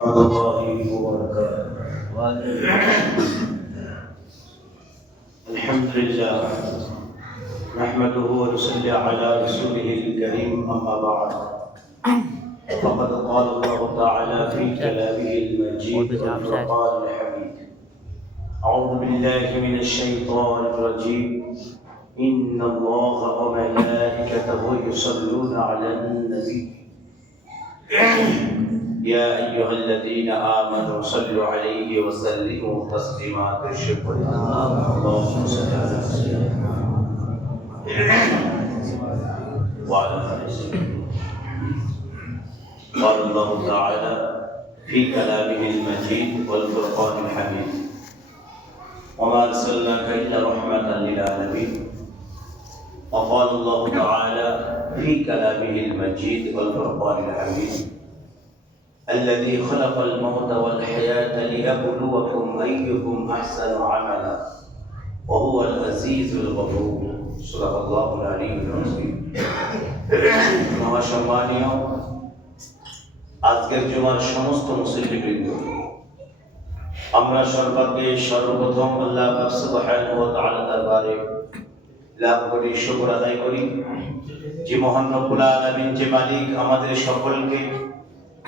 الله وبركاته. الحمد لله نحمده ونصلي على رسوله الكريم أما بعد فقد قال الله تعالى في كلامه المجيد والفرقان الحميد أعوذ بالله من الشيطان الرجيم إن الله وملائكته يصلون على النبي يا أيها الذين آمنوا صلوا عليه وسلموا تسليما كشف اللهم صل على سيدنا وعلى آل سيدنا. قال الله تعالى في كلامه المجيد والفرقان الحميد وما أرسلناك إلا رحمة للعالمين. وقال الله تعالى في كلامه المجيد والفرقان الحميد الذي خلق الموت والحياة ليبلوكم أيكم أحسن عملا وهو العزيز الغفور. صدق الله العلي العظيم. মহাসম্মানীয় আজকের জুমার সমস্ত মুসলিমবৃন্দ, আমরা সর্বপ্রথম আল্লাহ পাক সুবহানাহু ওয়া তাআলা দরবারে লাখ কোটি শুকর আদায় করি যে মহান রব্বুল আলামিন, যে মালিক আমাদের সকলকে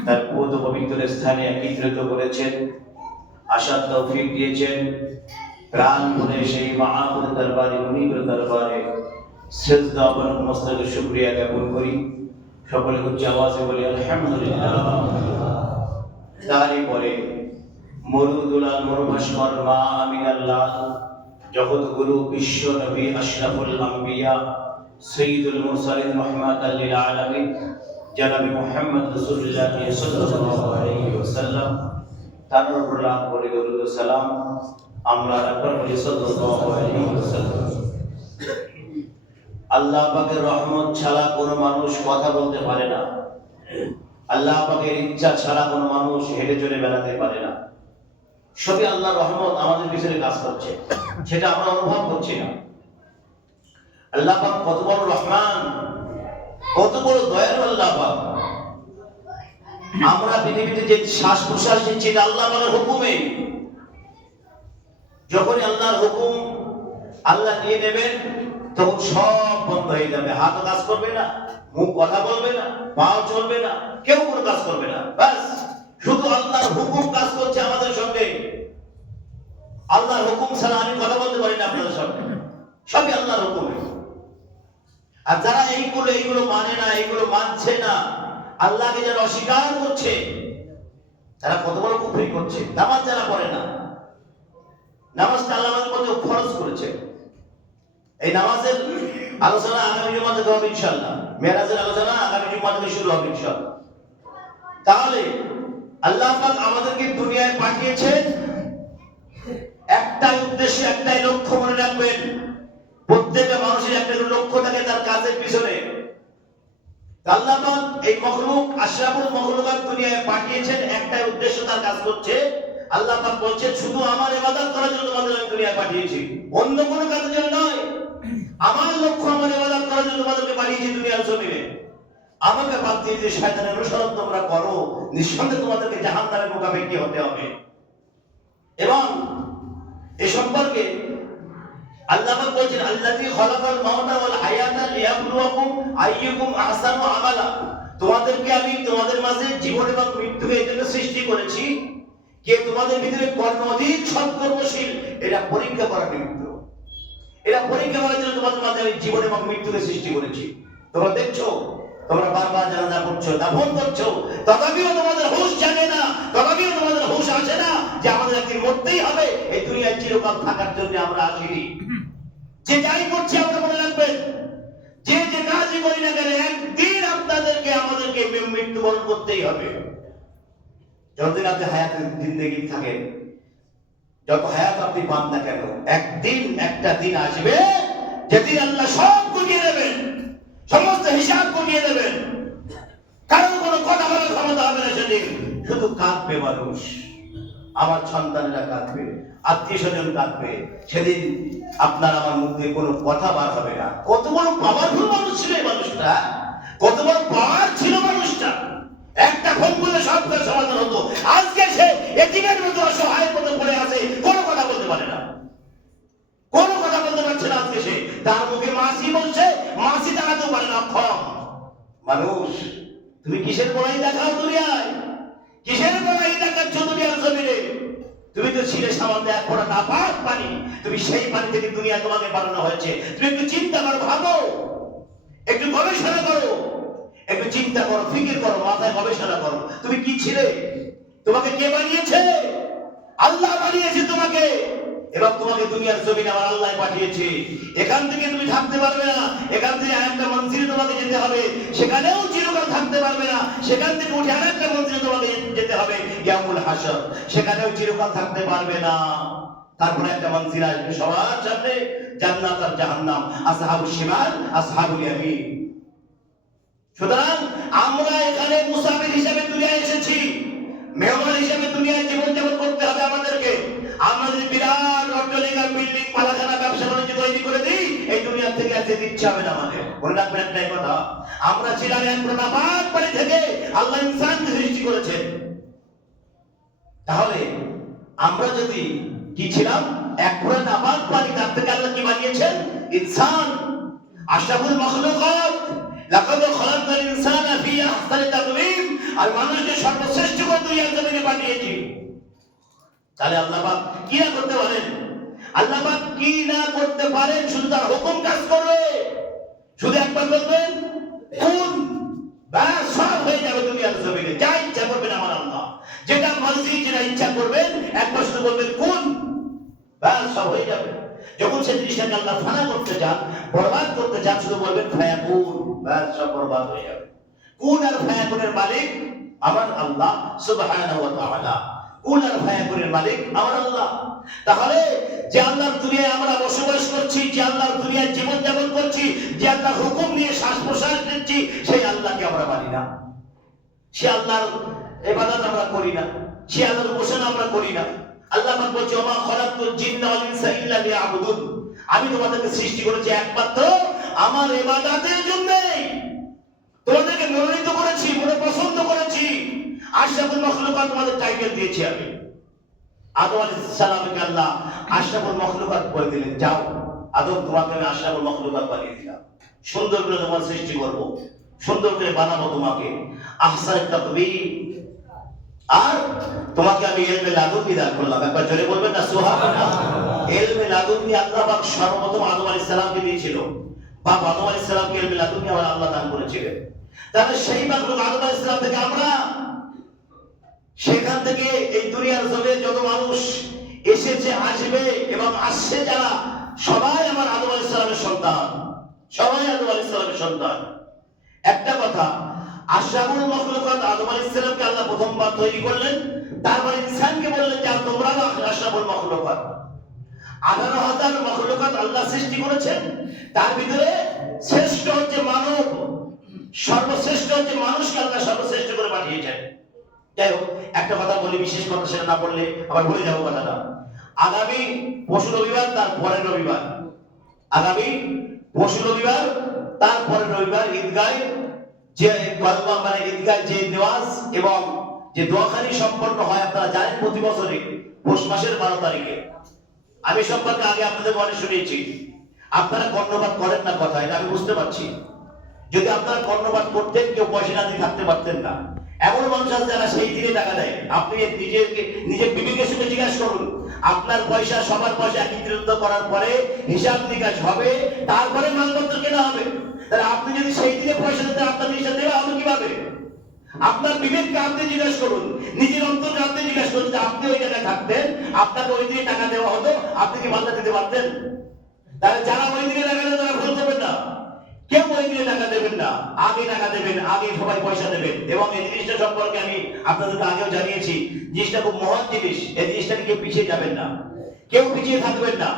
তার পবিত্র পবিত্র স্থানে একত্রিত করেছেন, আসার তৌফিক দিয়েছেন। প্রাণ ভরে সেই মাহবুব দরবারে, মুনিবের দরবারে সিজদা এবং মস্তকে শুকরিয়া জ্ঞাপন করি। সকলে উচ্চ আওয়াজে বলি আলহামদুলিল্লাহ। তারই পরে মরুদুলাল মরুভাস্কর মা আমিনাল্লাহ জগৎগুরু বিশ্ব নবী আশরাফুল আম্বিয়া সৈয়দুল মুরসালিন রাহমাতাল লিল আলামিন জনাবে মুহাম্মদ রাসূলুল্লাহ সাল্লাল্লাহু আলাইহি ওয়াসাল্লাম তার উপর লাখ কোটি দরুদ ও সালাম আমরা রাখতে বলি সাল্লাল্লাহু আলাইহি ওয়াসাল্লাম। আল্লাহ পাকের রহমত ছাড়া কোনো মানুষ কথা বলতে পারে না, আল্লাহ পাকের ইচ্ছা ছাড়া কোনো মানুষ হেঁটে চলে বেড়াতে পারে না। সবই আল্লাহর রহমত আমাদের পিছনে কাজ করছে, সেটা আমরা অনুভব করছি না। আল্লাহ পাক কত বড় রহমান, কত বড় দয়ালু আল্লাহ পাক। আমরা পৃথিবীতে যে শ্বাস প্রশ্বাস নিচ্ছি এটা আল্লাহ পাকের হুকুমে। যখনই আল্লাহর হুকুম আল্লাহ নিয়ে নেবেন তখন সব বন্ধ হয়ে যাবে। হাতও কাজ করবে না, মুখ কথা বলবে না, পাও চলবে না, কেউ কোনো কাজ করবে না। ব্যাস শুধু আল্লাহর হুকুম কাজ করছে আমাদের সঙ্গে। আল্লাহর হুকুম ছাড়া আমি কথা বলতে পারি না আপনাদের সঙ্গে, সবই আল্লাহর হুকুমে। আর যারা এইগুলো মানে না, এইগুলো মানছে না, আল্লাহকে যারা অস্বীকার করছে, তারা কত বড় কুফরি করছে। নামাজ যারা পড়ে না, নামাজটা আল্লাহ আমাদের মধ্যে ফরজ করেছে। এই নামাজের আলোচনা আগামী জুমা থেকে হবে ইনশাআল্লাহ। মেরাজের আলোচনা আগামী জুমা থেকে শুরু হবে ইনশাআল্লাহ। তাহলে আল্লাহ পাক আমাদেরকে দুনিয়ায় পাঠিয়েছেন একটাই উদ্দেশ্য, একটাই লক্ষ্য। মনে রাখবেন, প্রত্যেকটা মানুষের একটা লক্ষ্য থাকে তার কাজের পিছনে। আল্লাহ পাক এই মখলুক আশরাফুল মখলুকাত দুনিয়ায় পাঠিয়েছেন একটাই উদ্দেশ্য, তার কাজ করছে। আল্লাহ পাক বলছেন শুধু আমার ইবাদত করার জন্য তোমাদের আমি দুনিয়ায় পাঠিয়েছি, অন্য কোনো কাজের জন্য নয়। আমার লক্ষ্য আমার ইবাদত করার জন্য তোমাদেরকে পাঠিয়েছি দুনিয়ার জমিনে। আমাকে বাদ দিয়ে যে শয়তানের অনুসরণ তোমরা করো, নিঃসন্দেহে তোমাদেরকে জাহান্নামের মুখাপেক্ষি হতে হবে। এবং এ সম্পর্কে আল্লাহ পাক বলেন আল্লাযী খালাকাল মাউতা ওয়াল হায়াতা লিয়াবলুয়াকুম আইয়ুকুম আহসানু আমালা। তোমাদেরকে আমি তোমাদের মাঝে জীবন এবং মৃত্যুকে এই জন্য সৃষ্টি করেছি, কে তোমাদের ভিতরে কর্ম অধিক সৎকর্মশীল এটা পরীক্ষা করার নিমিত্ত। এটা পরীক্ষা করার জন্য তোমাদের মাঝে আমি জীবন এবং মৃত্যুকে সৃষ্টি করেছি। তোমরা দেখছো, তোমরা বারবার জানাজা করছো, দাফন করছো, তথাপিও তোমাদের হুঁশ জাগে না, তথাপিও তোমাদের হুঁশ আসে না যে আমাদের একদিন মরতেই হবে। এই দুনিয়ায় চিরকাল থাকার জন্য আমরা আসিনি। যে যাই করছি আমরা মনে রাখবেন, যে যে কাজই করি না কেন একদিন আপনাদেরকে আমাদেরকে মৃত্যুবরণ করতেই হবে। যতদিন আপনি হায়াতের জিন্দেগি থাকেন, যত হায়াত আপনি পান না কেন, একদিন একটা দিন আসবে যেদিন আল্লাহ সব গুটিয়ে দেবেন, সমস্ত হিসাব গুটিয়ে দেবেন। কারণ কোনো কথা বলার ক্ষমতা হবে না সেদিন। শুধু কাঁদবে মানুষ, আমার সন্তানেরা কাঁদবে, আত্মীয় স্বজন কাঁদবে। সেদিন আপনার আমার মুখ দিয়ে কোনো কথা বার হবে না। কত বড় পাওয়ারফুল মানুষ ছিল এই মানুষটা, কত বড় পাওয়ার ছিল মানুষটা। একটা ফোন করলে সব সমাধান হতো। আজ তুমি কিসের বড়াই দেখাও দুনিয়ায়? কিসের বড়াই দেখাচ্ছ দুনিয়ার জমিনে? তুমি তো ছিলে সামান্য এক ফোঁটা নাপাক পানি, তুমি সেই পানি থেকে দুনিয়া তোমাকে বানানো হয়েছে। তুমি একটু চিন্তা করো, ভাবো, একটু গবেষণা করো, একটু চিন্তা করো, ফিকির করো, মাথায় গবেষণা করো। তুমি কি ছিলে? তোমাকে কে বানিয়েছে? আল্লাহ বানিয়েছে তোমাকে, এবং তোমাকে দুনিয়ার জমিনে আমার আল্লাহ পাঠিয়েছে। এখান থেকে তুমি থাকতে পারবে না, এখান থেকে আরেকটা মঞ্জিলে তোমাকে যেতে হবে, সেখানেও চিরকাল থাকতে পারবে না। সেখান থেকে উঠে আরেকটা মঞ্জিলে তোমাকে যেতে হবে, ইয়াউমুল হাসর, সেখানেও চিরকাল থাকতে পারবে না। তারপরে একটা মঞ্জিল আসবে সবার সামনে, জান্নাত আর জাহান্নাম, আসহাবুশ শিমাল আসহাবুল ইয়ামিন। সুতরাং আমরা এখানে মুসাফির হিসেবে দুনিয়ায় এসেছি, মেহমান হিসেবে দুনিয়ায় জীবনযাপন করতে হবে আমাদেরকে। আমরা যদি বিরাট অট্টালিকা, বিল্ডিং, পালাখানা, ব্যবসা বাণিজ্য তৈরি করে দিই, এই দুনিয়া থেকে আর যেতে ইচ্ছা হবে না আমাদের। মনে রাখবেন একটাই কথা, আমরা ছিলাম এক নাপাক পানি থেকে, আল্লাহ ইনসানকে সৃষ্টি করেছেন। তাহলে আমরা যদি কি ছিলাম? এক পুরো নাপাক পানি, তার থেকে আল্লাহ কি বানিয়েছেন? ইনসান, আশরাফুল মাখলুকাত। লাকাদ খালাকনাল ইনসানা ফি আহসানি তাকওয়িম। আর মানুষকে সর্বশ্রেষ্ঠ করে দুনিয়ার জমিনে পাঠিয়েছি। তাহলে আল্লাহ পাক কি না করতে পারেন? আল্লাহ পাক কি না করতে পারেন? শুধু তার হুকুম কাজ করবে। শুধু একবার বলবেন কুন, ব্যাস সব হয়ে যাবে দুনিয়ার জমিনে। যা ইচ্ছা করবেন আমার আল্লাহ, যেটা মর্জি, যেটা ইচ্ছা করবেন, একবার শুধু বলবেন কুন, ব্যাস সব হয়ে যাবে। যখন সেই জিনিসটাকে আল্লাহ ফানা করতে চান, বরবাদ করতে চান, শুধু বলবেন ফায়াকুন, ব্যাস সব বরবাদ হয়ে যাবে। কুন আর ফায়াকুনের মালিক আমার আল্লাহ সুবহানাহু ওয়া তাআলা। কুন আর ফায়াকুনের মালিক আমার আল্লাহ। তাহলে যে আল্লাহর দুনিয়ায় আমরা বসবাস করছি, যে আল্লাহর দুনিয়ায় জীবন যাপন করছি, যে আল্লাহর হুকুম নিয়ে শ্বাস প্রশ্বাস নিচ্ছি, সেই আল্লাহকে আমরা মানি না। সে আল্লাহর ইবাদত আমরা করি না, সে আল্লাহর উপাসনা আমরা করি না। আল্লাহ পাক বলছে, ওমা খালাকতুল জিন্না ওয়াল ইনসা ইল্লা লিয়াবুদুন। আমি তোমাদেরকে সৃষ্টি করেছি একমাত্র আমার ইবাদতের জন্যই। তোমাদেরকে মনোনীত করেছি, মনে পছন্দ করেছি। আশরাফুল মাখলুকাত তোমাদের টাইটেল দিয়েছি আমি। আদম আলাইহিস সালামকে আল্লাহ আশরাফুল মাখলুকাত বলে দিলেন, যাও আদম, তোমাকে আমি আশরাফুল মাখলুকাত বানিয়ে দিলাম। সুন্দর করে তোমার সৃষ্টি করব, সুন্দর করে বানাবো তোমাকে, আহসান তাকবীর। আর তোমাকে আমি ইলমে লাদুনি দান করলাম। একবার জোরে বলবেন না সুবহানাল্লাহ। ইলমে লাদুনি আল্লাহ পাক সর্বপ্রথম আদম আলাইহিস সালামকে দিয়েছিল। বাপ আদম আলাইহিস সালামকে ইলমে লাদুনি আমার আল্লাহ দান করেছিলেন। তাহলে সেই মাখলুক আদম আলাইহিস সালাম থেকে আমরা, সেখান থেকে এই দুনিয়ার জমিনে যত মানুষ এসেছে, আসবে এবং আসছে যারা, সবাই আমার আদম আলাইহিস সালামের সন্তান, সবাই আদম আলাইহিস সালামের সন্তান। একটা কথা, আশরাফুল মাখলুকাত আদম আলাইহিস সালামকে আল্লাহ প্রথমবার তৈরি করলেন, তারপরে ইনসানকে বললেন যে তোমরা আশরাফুল মাখলুকাত। 18,000 মাখলুকাত আল্লাহ সৃষ্টি করেছেন, তার ভিতরে শ্রেষ্ঠ হচ্ছে মানব, সর্বশ্রেষ্ঠ হচ্ছে মানুষকে আল্লাহ সর্বশ্রেষ্ঠ করে পাঠিয়েছেন। যাই হোক, একটা কথা বলি, বিশেষ কথা, সেটা না বললে আবার ভুলে যাবো কথাটা। আগামী পশু রবিবার, তার পরের রবিবার, আগামী পশু রবিবার তার পরের রবিবার ঈদগায় যে কলমা, মানে ঈদগায় যে নেওয়াজ এবং যে দোয়াখানি সম্পন্ন হয়, আপনারা জানেন প্রতি বছরই পৌষ মাসের 12 তারিখে। আমি সম্পর্কে আগে আপনাদের বলে শুনিয়েছি। আপনারা কর্ণপাত করেন না, কথা এটা আমি বুঝতে পারছি। যদি আপনারা কর্ণপাত করতেন, কেউ পয়সা না দিয়ে থাকতে পারতেন না। এমন মানুষ আছে যারা সেই দিনে টাকা দেয়। আপনি নিজের বিবেকের সঙ্গে জিজ্ঞাসা করুন, আপনার পয়সা সবার পয়সা একত্রিত করার পরে হিসাব নিকাশ হবে, তারপরে মালপত্র কেনা হবে। তাহলে আপনি যদি সেই দিনে পয়সা দিতে, আপনার জিনিসটা দেওয়া হবে কিভাবে? আপনার বিবেককে আপনি জিজ্ঞাসা করুন, নিজের অন্তরকে আপনি জিজ্ঞাসা করুন, যে আপনি ওই জায়গায় থাকতেন, আপনাকে ওই দিনে টাকা দেওয়া হতো, আপনি কি মালটা দিতে পারতেন? তাহলে যারা ওই দিনে টাকা দেন তারা ভুল করবেন না। কেউ ওই দিনে টাকা দেবেন না, আগে টাকা দেবেন, আগে সবাই পয়সা দেবেন। এবং এই জিনিসটা সম্পর্কে আমি আপনাদেরকে আগেও জানিয়েছি, জিনিসটা খুব মহৎ জিনিস। এই জিনিসটাকে কেউ পিছিয়ে যাবেন না, কেউ পিছিয়ে থাকবেন না।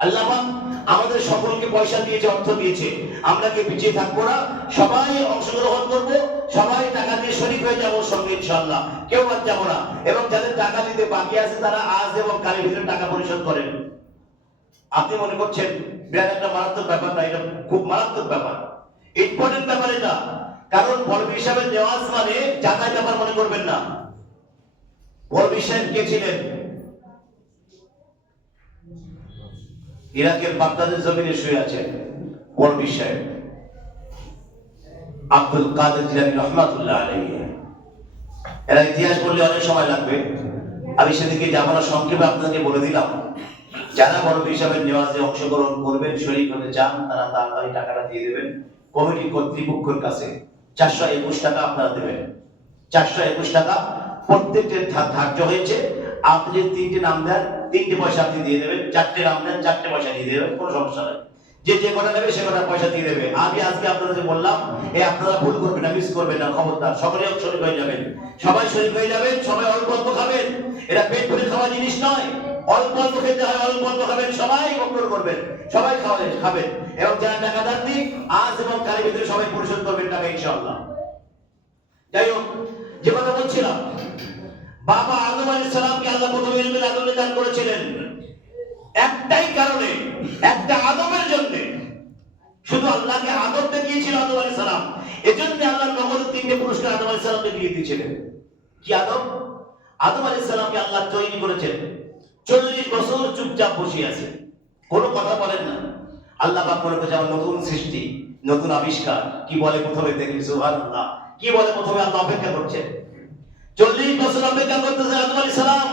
আল্লাহ পাক আমাদের সকলকে পয়সা দিয়েছে, অর্থ দিয়েছে, আমরা কি পিছিয়ে থাকবো না? সবাই অংশগ্রহণ করবো, সবাই টাকা দিয়ে শরীক হয়ে যাবো সঙ্গে ইনশাআল্লাহ, কেউ বাদ যাবো না। এবং যাদের টাকা দিতে বাকি আছে, তারা আজ এবং কালের ভিতরে টাকা পরিশোধ করেন। আপনি মনে করছেন বিরাট একটা মারাত্মক ব্যাপার না, এটা খুব মারাত্মক ব্যাপার, ইম্পর্টেন্ট ব্যাপার এটা। কারণ মৌলভী হিসাবে নেওয়াজ মানে জাকাত ব্যাপার মনে করবেন না। মৌলভী সাহেব কে ছিলেন? ইরাকের বাগদাদের জমিনে শুয়ে আছেন মৌলভী সাহেব। আব্দুল কাদের জিলানী রহমাতুল্লাহ আলাইহি। এরা ইতিহাস বললে অনেক সময় লাগবে, আমি সেদিকে যাব না, সংক্ষেপে আপনাকে বলে দিলাম। যারা বড় হিসাবের নেওয়াজে অংশগ্রহণ করবেন, শরীক হতে চান, তারা তাড়াতাড়ি টাকাটা দিয়ে দেবেন কমিটি কর্তৃপক্ষের কাছে। 421 টাকা আপনারা দেবেন, 421 টাকা প্রত্যেকটির ধার্য হয়েছে। আপনি যদি 3টে নাম দেন 3টে পয়সা আপনি দিয়ে দেবেন, 4টে নাম দেন 4টে পয়সা দিয়ে দেবেন, কোনো সমস্যা নেই। যে যে কটা নেবে সে কটা পয়সা দিয়ে দেবে। আমি আজকে আপনাদের বললাম, আপনারা ভুল করবেন না, মিস করবেন না, খবরদার। সকলে শরীক হয়ে যাবেন, সবাই শরীক হয়ে যাবেন, সবাই অল্প অল্প খাবেন। এটা পেট ভরে খাওয়া জিনিস নয়, অল্প অল্প খেতে হয়, অল্প অল্প খাবেন, সবাই কন্ট্রোল করবেন, সবাই খাবেন। এবং যারা টাকা দেননি আজ এবং কালের ভিতরে সবাই পরিশোধ করবেন টাকা ইনশাআল্লাহ। যাই হোক, যে কথা বলছিলাম, বাবা আদম আলাইহিস সালামকে আল্লাহ প্রথমে ইলমে লাদুনি দান করেছিলেন একটাই কারণে, একটা আদমের জন্য। শুধু আল্লাহকে আদম দেখিয়েছিল আদম আলাইহিস সালাম, এজন্য আল্লাহ নগদ 3টে পুরস্কার আদম আলাইহিস সালামকে দিয়ে দিয়েছিলেন। কি আদম? আদম আলাইহিস সালামকে আল্লাহ তৈরি করেছেন, 40 বছর চুপচাপ বসে আছে, কোনো কথা বলেন না। আল্লাহ পাক বলে যে আমার নতুন সৃষ্টি, নতুন আবিষ্কার। কি বলে প্রথমে দেখি? সুবহানাল্লাহ। কি বলে প্রথমে? আল্লাহ অপেক্ষা করছেন, 40 বছর অপেক্ষা করতেছে আদম আলাইহিস সালাম।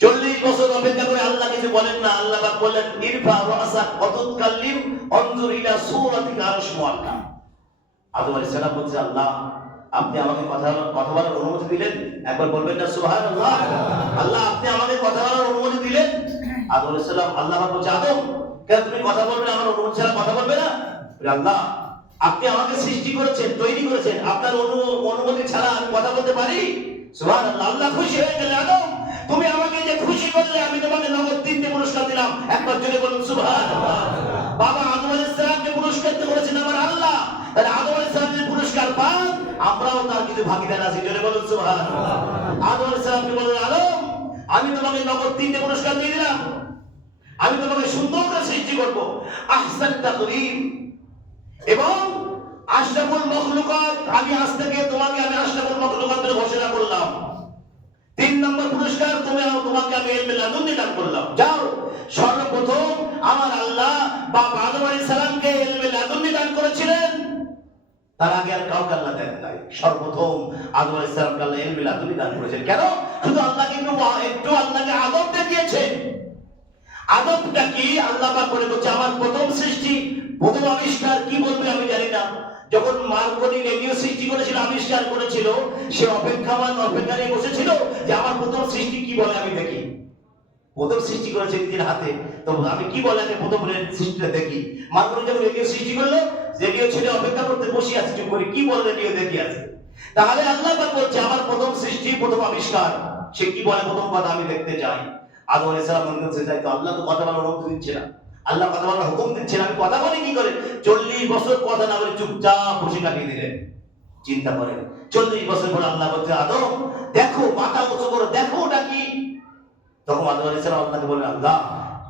40 বছর অপেক্ষা করে আল্লাহ কিছু বলেন না। আল্লাহ পাক বলেন ইরফা রাসাক ওয়াতুকাল্লিম আনজুর ইলা সূরাতিকা আরশ মুআল্লা। আদম আলাইহিস সালাম বলছে, আল্লাহ আপনি আমাকে কথা বলার অনুমতি দিলেন। একবার বলবেন না সুবহানাল্লাহ? আল্লাহ আপনি আমাকে কথা বলার অনুমতি দিলেন। আদম আলাইহিস সালাম, আল্লাহ পাক বলছে, আদম কেন তুমি কথা বলবে না? আমার অনুমতি ছাড়া কথা বলবে না? আল্লাহ আপনি আমাকে সৃষ্টি করেছেন, তৈরি করেছেন, আপনার অনুমতি ছাড়া আমি কথা বলতে পারি? সুবহানাল্লাহ। আল্লাহ খুশি হয়ে গেলেন, আদম তুমি আমাকে যে খুশি করলে আমি তোমাকে নগদ 3টে পুরস্কার দিলাম। একবার জোরে বলুন সুবহানাল্লাহ। বাবা আদম আলাইহিস সালামকে পুরস্কার করেছেন আমার আল্লাহ, তাহলে আদম আলাইহিস সালাম যে পুরস্কার পান, আমরাও তার কিছু ভাগীদার আছি। জোরে বলুন সুবহানাল্লাহ। আদম আলাইহিস সালামকে বললেন, আদম আমি তোমাকে নগদ 3টে পুরস্কার দিয়ে দিলাম, আমি তোমাকে সুন্দর করে সৃষ্টি করব, আহসান তাকরীম, এবং আশরাফুল মখলুকাত। আমি আজ থেকে তোমাকে আমি আশরাফুল মখলুকাত বলে ঘোষণা করলাম। 3 নম্বর পুরস্কার তোমাকে আমি ইলমে লাদুনি দান করলাম। যাও, সর্বপ্রথম আমার আল্লাহ বাবা আদম আলাইহিস সালামকে ইলমে লাদুনি দান করেছিলেন, তার আগে আর কাউকে আল্লাহ দেন নাই। সর্বপ্রথম আদম আলাইহিস সালামকে আল্লাহ ইলমে লাদুনি দান করেছেন। কেন? শুধু আল্লাহকে একটু আল্লাহকে আদব দেখিয়েছেন। আদবটা কি? আল্লাহ পাক বলে বলছে আমার প্রথম সৃষ্টি, প্রথম আবিষ্কার। কি বলবে আমি জানি না। যখন মার্কনি রেডিও সৃষ্টি করেছিল, আবিষ্কার করেছিল, সে অপেক্ষায় বসেছিল যে আমার প্রথম সৃষ্টি কি বলে আমি দেখি। প্রথম সৃষ্টি করেছে নিজের হাতে, তো আমি কি বলে আমি প্রথম সৃষ্টিটা দেখি। মার্কনি যখন রেডিও সৃষ্টি করলো, রেডিও ছেড়ে অপেক্ষা করতে বসে আছে, চুপ করে কি বলে রেডিও দেখি আছে। তাহলে আল্লাহ পাক বলছে আমার প্রথম সৃষ্টি, প্রথম আবিষ্কার, সে কি বলে প্রথম কথা আমি দেখতে চাই। আদম আলাইহিস সালাম মনে করতে চাই, তো আল্লাহ তো কথা বলার অনুমতি দিচ্ছে না, আল্লাহ কথা বলার হুকুম দিচ্ছে না, আমি কথা বলি কি করে? 40 বছর কথা না বলে চুপচাপ বসে কাটিয়ে দিলেন। চিন্তা করেন, 40 বছর পর আল্লাহ বলছে, আদম দেখো, মাথা উঁচু করো, দেখো ওটা কি। তখন আদম আলাইহিস সালাম আল্লাহকে বলেন, আল্লাহ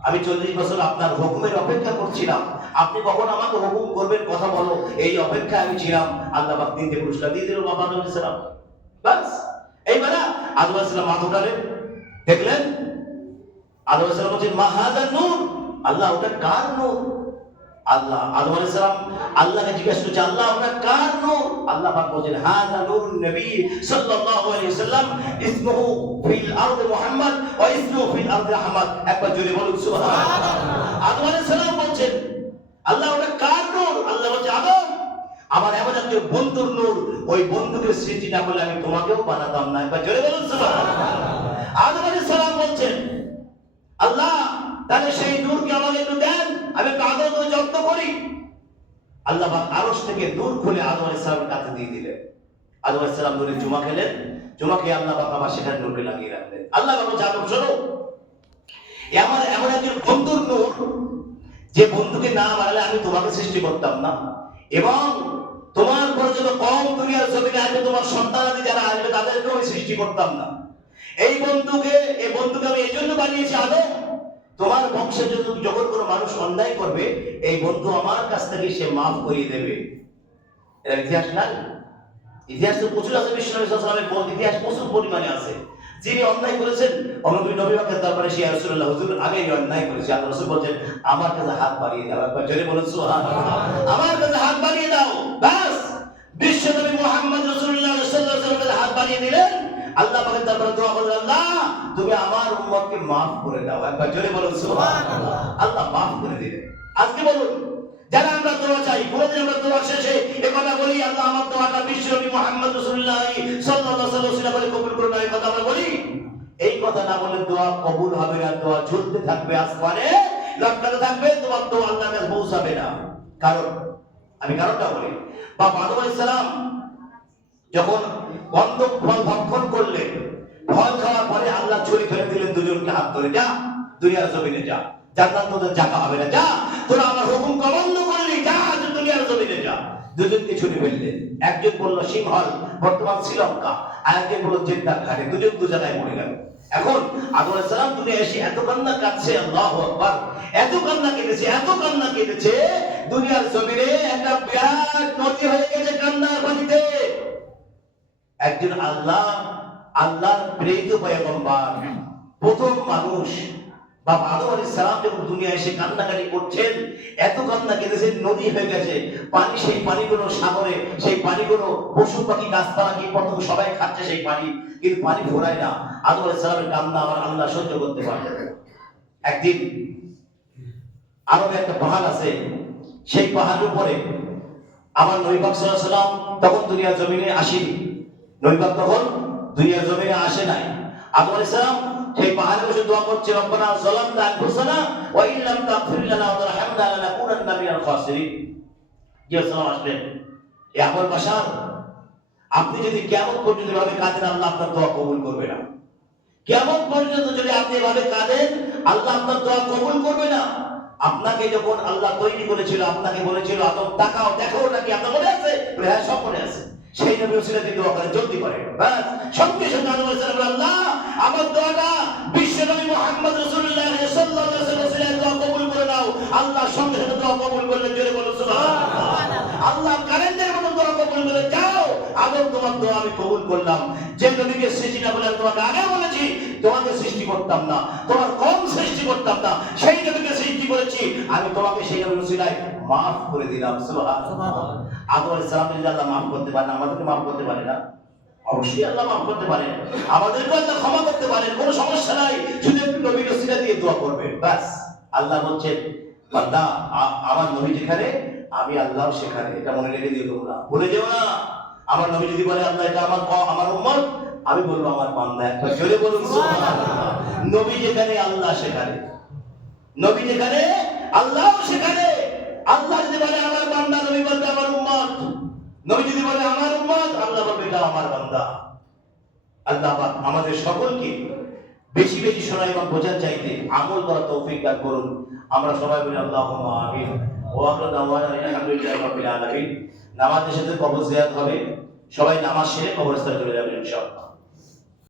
আমি 40 বছর আপনার হুকুমের অপেক্ষা করছিলাম, আপনি কখন আমাকে হুকুম করবেন, কথা বলো, এই অপেক্ষায় আমি ছিলাম। আল্লাহ পাক 3টে পুরস্কার দিয়ে দিল বাবা আদম আলাইহিস সালাম। বাস এইবার আদম আলাইহিস সালাম মাথা উঠালেন, দেখলেন আদম আলাইহিস সালাম বলছেন মা হাযা নূর, আল্লাহ ওটা কার নূর? আল্লাহ আদম আলাইহিস সালাম আল্লাহকে জিজ্ঞাসা করছে, আল্লাহ ওটা কার নূর? আল্লাহ পাক বলেন হাযা নূরুন নবী সাল্লাল্লাহু আলাইহি ওয়াসাল্লাম, ইসমুহু ফিল আরদি মুহাম্মদ ওয়া ইসমুহু ফিল আরদি আহমদ। একবার জোরে বলুন সুবহানাল্লাহ। আদম আলাইহিস সালাম বলছেন, আল্লাহ ওটা কার নূর? আল্লাহ বলছে, আদম আমার এমন একজন বন্ধুর নূর, ওই বন্ধুকে সৃষ্টি না করলে আমি তোমাকেও বানাতাম না। একবার জোরে বলুন সুবহানাল্লাহ। আদম আলাইহিস সালাম বলছেন, আল্লাহ তাহলে সেই নূরকে আমাকে একটু দেন, আমি আদর করে যত্ন করি। আল্লাহ পাক আরশ থেকে নূর খুলে আদম আলাইহিস সালামের কাছে দিয়ে দিলেন। আদম আলাইহিস সালাম নূরে চুমা খেলেন, চুমা খেয়ে আল্লাহ পাক আবার সেখানে নূরকে লাগিয়ে রাখলেন। আল্লাহ পাক বলছে, আদম শোনো, আমার এমন একজন বন্ধুর নূর, যে বন্ধুকে না বানালে আমি তোমাকে সৃষ্টি করতাম না, এবং তোমার পরে যত কম দুনিয়ার জমিনে আসবে, তোমার সন্তানাদি যারা আসবে তাদেরকেও আমি সৃষ্টি করতাম না। এই বন্ধুকে আমি এই জন্য বানিয়েছি, আদম তোমার বংশে যখন কোনো মানুষ অন্যায় করবে, এই বন্ধু আমার কাছ থেকে সে মাফ করিয়ে দেবে। এর ইতিহাস নাই? ইতিহাস তো প্রচুর আছে, বিশ্বনবী সাল্লাল্লাহু আলাইহি ওয়াসাল্লামের ইতিহাস প্রচুর পরিমাণে আছে। যিনি অন্যায় করেছেন, নবী পাকের দরবারে সে ইয়া রাসূলুল্লাহ, হুজুর আমি এই অন্যায় করেছি। আল্লাহ রাসূল বলেন আমার কাছে হাত বাড়িয়ে দাও। একবার জোরে বলুন সুবহানাল্লাহ। আমার কাছে হাত বাড়িয়ে দাও। বাস বিশ্বনবী মুহাম্মদ রাসূলুল্লাহ সাল্লাল্লাহু আলাইহি ওয়াসাল্লামের হাত বাড়িয়ে দিলেন, আল্লাহ পাকের দরবারে দোয়া করলেন, আল্লাহ তুমি আমার উম্মতকে maaf করে দাও। একবার জোরে বলুন সুবহানাল্লাহ। আল্লাহ maaf করে দিলেন। আজকে বলুন, যারা আমরা দোয়া চাই, কোনদিন আমরা দোয়া শেষে এই কথা বলি, আল্লাহ আমার দোয়াটা বিশ্বনবী মুহাম্মদ রাসূলুল্লাহ সাল্লাল্লাহু আলাইহি ওয়াসাল্লাম বলে কবুল করুন, এই কথা আমরা বলি? এই কথা না বলে দোয়া কবুল হবে না, দোয়া ঝুলতে থাকবে আসমানে, লটকাতে থাকবে, তোমার দোয়া আল্লাহর কাছে পৌঁছাবে না। কারণ আমি কারণটা বলি, বাবা আদম আলাইহিস সালাম যখন গন্ধ ফল ভক্ষণ করলেন, ফল খাওয়ার পরে আল্লাহ ছুরি ফেলে দিলেন দুজনকে, হাত ধরে যা দুনিয়ার জমিনে যা, জান্নাত তোদের জায়গা হবে না, যা তোরা আমার হুকুম অমান্য করলি, যা দুনিয়ার জমিনে যা। দুজনকে ছুরি ফেললেন, একজন বলল সিংহল বর্তমান শ্রীলঙ্কা, আর একজন বলল জেদ্দার ঘাটে, দুজন দু জায়গায় মরে গেল। এখন আদম আলাইহিস সালাম দুনিয়া এসে এত কান্না কাঁদছে, আল্লাহু আকবার, এত কান্না কেঁদেছে, এত কান্না কেঁদেছে, দুনিয়ার জমিনে একটা বিরাট নদী হয়ে গেছে কান্নার পানিতে। একজন আল্লাহর প্রেরিত পয়গম্বর, প্রথম মানুষ বাবা আদম আলাইহিস সালাম যখন দুনিয়া এসে কান্নাকাটি করছেন, এত কান্না কেঁদেছেন, নদী হয়ে গেছে পানি, সেই পানিগুলো সাগরে, সেই পানিগুলো পশু পাখি গাছপালা কি পতঙ্গ সবাই খাচ্ছে সেই পানি, কিন্তু পানি ফোরায় না। আদম আলাইহিস সালামের কান্না আমার আল্লাহ সহ্য করতে পারলেন না। একদিন আরবে একটা পাহাড় আছে, সেই পাহাড়ের উপরে আমার নবী পাক সাল্লাল্লাহু আলাইহি ওয়াসাল্লাম তখন দুনিয়ার জমিনে আসেনি, নবী পাক তখন দুনিয়ার জমিনে আসে নাই। আদম আলাইহিস সালাম সেই পাহাড়ে বসে দোয়া করছে, রব্বানা যালামনা আনফুসানা ওয়া ইল্লাম তাগফির লানা ওয়া তারহামনা লানাকুনান্না মিনাল খাসিরিন। সালাম আসলেন, এ আবুল বাশার, আপনি যদি কিয়ামত পর্যন্ত এভাবে কাঁদেন, আল্লাহ আপনার দোয়া কবুল করবে না। কিয়ামত পর্যন্ত যদি আপনি এভাবে কাঁদেন, আল্লাহ আপনার দোয়া কবুল করবে না। আপনাকে যখন আল্লাহ তৈরি করেছিল, আপনাকে বলেছিল আদম তাকাও দেখো নাকি, আপনার মনে আছে? হ্যাঁ, সব মনে আছে। সেই নবী ওসিলা দিয়ে দোয়া করেন, জলদি করেন। বাস সঙ্গে সঙ্গে আদম আলাইহিস সালাম, আল্লাহ আমার দোয়াটা বিশ্ব নবী মুহাম্মদ রাসূলুল্লাহ সাল্লাল্লাহু আলাইহি ওয়াসাল্লামের দোয়া কবুল করে নাও। আল্লাহ সঙ্গে সঙ্গে দোয়া কবুল করলেন, জোরে বলুন সুবহানাল্লাহ। আল্লাহ কারেন্টের মতো দোয়া কবুল করে, যাও আদম তোমার দোয়া আমি কবুল করলাম। যে নবীকে সৃষ্টি না বলে তোমাকে আগে বলেছি, তোমাকে সৃষ্টি করতাম না, তোমার কম সৃষ্টি করতাম না, সেই নবীকে সৃষ্টি করেছি আমি, তোমাকে সেই নবীর ওসিলায় maaf করে দিলাম। সুবহানাল্লাহ। আদম আলাইহিস সালাম যদি আল্লাহ maaf করতে পারেন, আমাদেরকে maaf করতে পারে না? অবশ্যই আল্লাহ maaf করতে পারেন, আমাদেরকে আল্লাহ ক্ষমা করতে পারেন, কোনো সমস্যা নাই, শুধু একটু নবীর ওসিলা দিয়ে দোয়া করবেন। বাস আল্লাহ বলছেন, বান্দা আমার নবী যেখানে আমি আল্লাহও সেখানে, এটা মনে রেখে দিও, তোমরা ভুলে যেও না। আমার নবী যদি বলে আল্লাহ এটা আমার উম্মত, আমি বলবো আমার বান্দা। একবার জোরে বলুন সুবহানাল্লাহ। নবী যেখানে আল্লাহ সেখানে, নবী যেখানে আল্লাহও সেখানে। আল্লাহ যদি বলে আমার বান্দা, নবী বলবে আমার উম্মত। নবী যদি বলে আমার উম্মত, আল্লাহ বলবে এটা আমার বান্দা। আল্লাহ পাক আমাদের সকলকে বেশি বেশি শোনা এবং বোঝার চাইতে আমল করার তৌফিক দান করুন। আমরা সবাই বলি আল্লাহুম্মা আমিন। ওয়া আখিরু দাওয়ানা আলহামদুলিল্লাহি রাব্বিল আলামিন। নামাজের সাথে কবর জিয়ারত হবে, সবাই নামাজ সেরে কবরস্থানে চলে যাবেন ইনশাআল্লাহ।